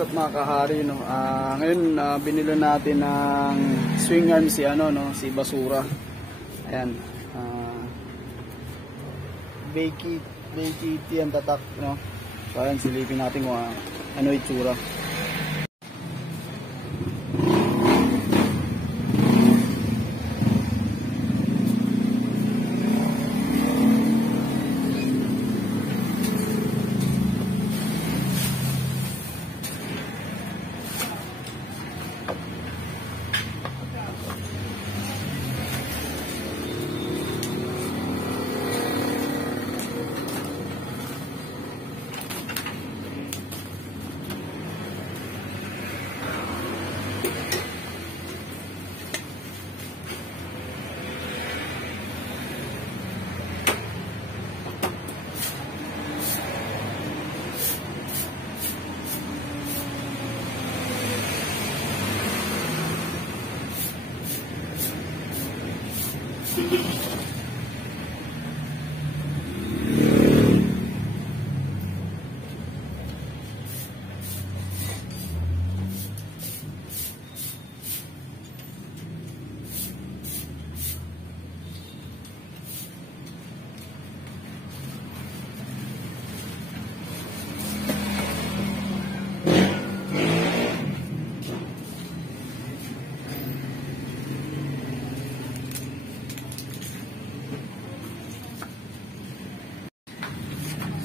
what's up mga kahari, no? Ngayon binili natin ng swing arm si si Basura. Ayan. Bakey ang tatak, no? So ayan, silipin natin kung ano itsura.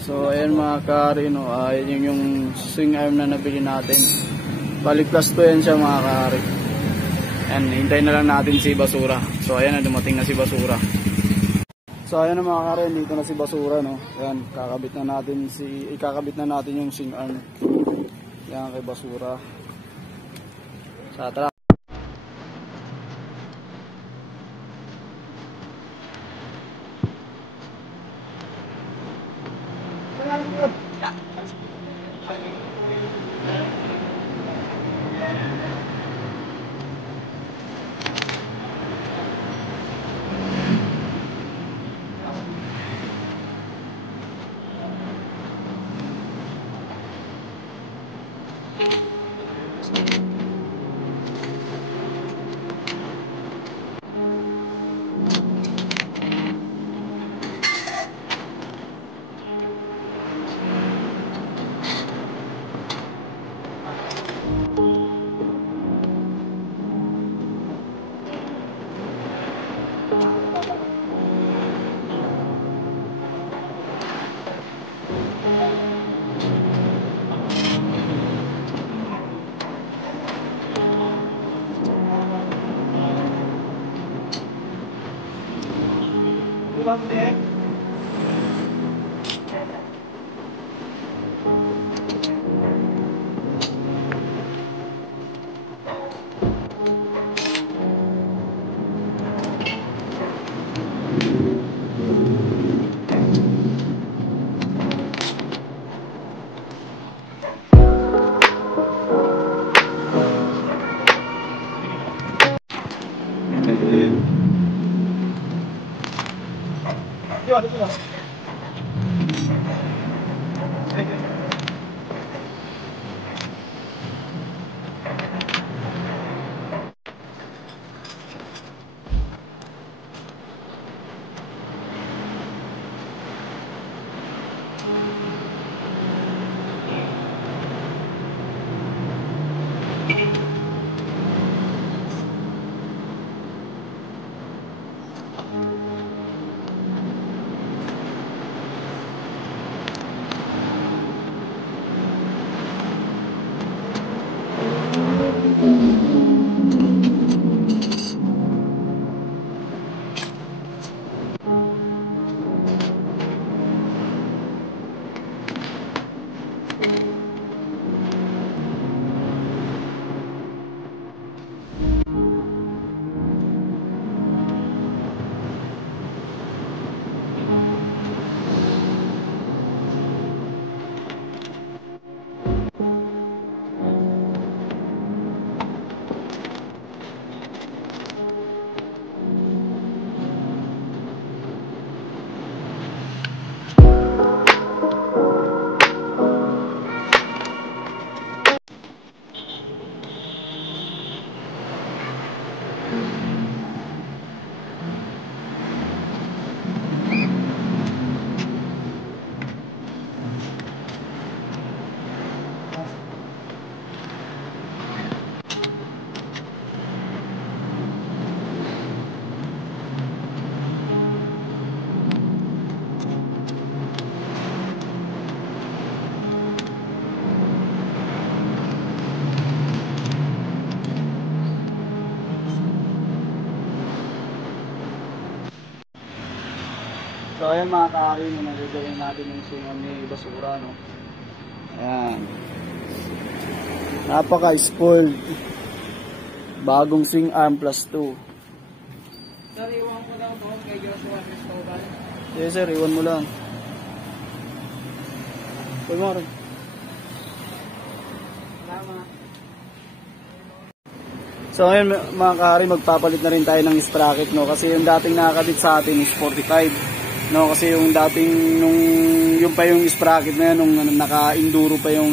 So ayan mga kahari, no, yun yung swing arm na nabili natin. Balik plus 2 yan siya mga kahari. Ayan, hintayin na lang natin si Basura. So ayan na, dumating na si Basura. So ayan na mga kahari, dito na si Basura, no. Ayan, ikakabit na natin yung swing arm. Ayan kay Basura. Sa tara. So ayan mga ka-ari, nagagayin natin yung swing arm ni Basura, no? Ayan. Napaka-spoiled. Bagong swing arm plus 2. Sir, iwan ko lang po kay Joshua Cristobal. Yes sir, iwan mo lang. Good morning. Salamat. So ngayon mga kahari, magpapalit na rin tayo ng sprocket, no? Kasi yung dating nakakabit sa atin is 45, no? Kasi yung dating yung pa yung sprocket na yan nung naka-enduro pa yung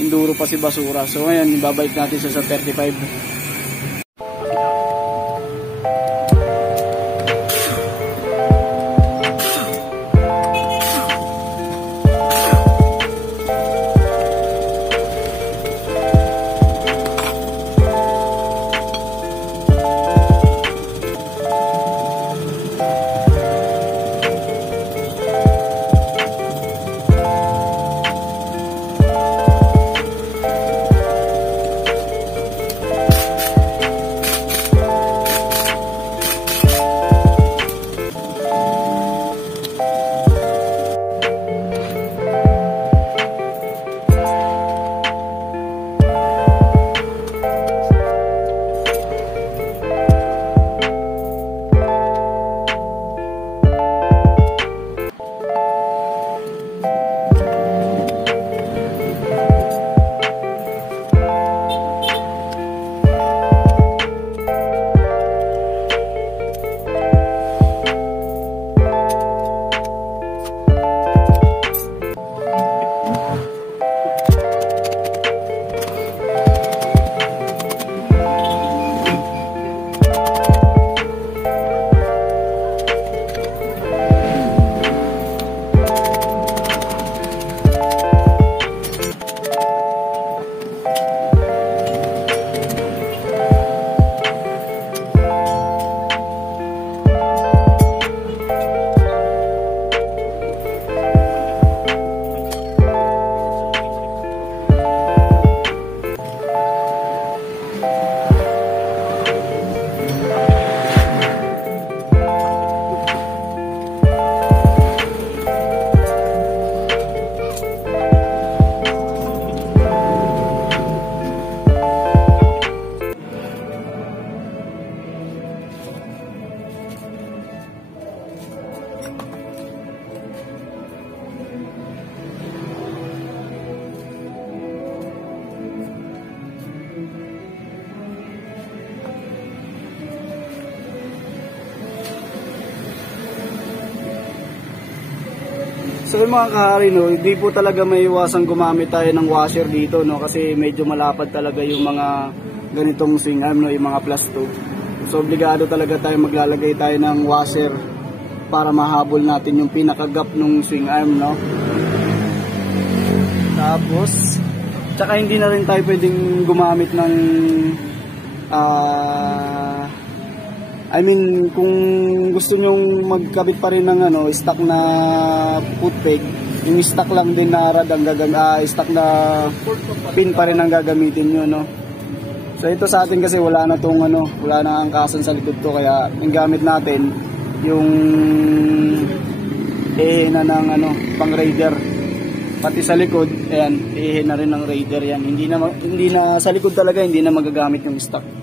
enduro pa si Basura. So ngayon ibabalik natin siya sa 35. So yung mga kahari, no, hindi po talaga may iwasang gumamit tayo ng washer dito, no, kasi medyo malapad talaga yung mga ganitong swing arm, no, yung mga plus 2. So obligado talaga tayo maglalagay tayo ng washer para mahabol natin yung pinaka-gap ng swing arm, no. Tapos tsaka hindi na rin tayo pwedeng gumamit ng kung gusto nyong magkabit pa rin ng stock na foot peg, yung stock lang din na rad ang stock na pin pa rin ang gagamitin nyo, no. So ito sa atin kasi wala na tong wala na angkasan sa likod to, kaya yung gamit natin yung na ng pang raider. Pati sa likod, ayan, na rin ng raider yan. Hindi na sa likod talaga hindi na magagamit yung stock.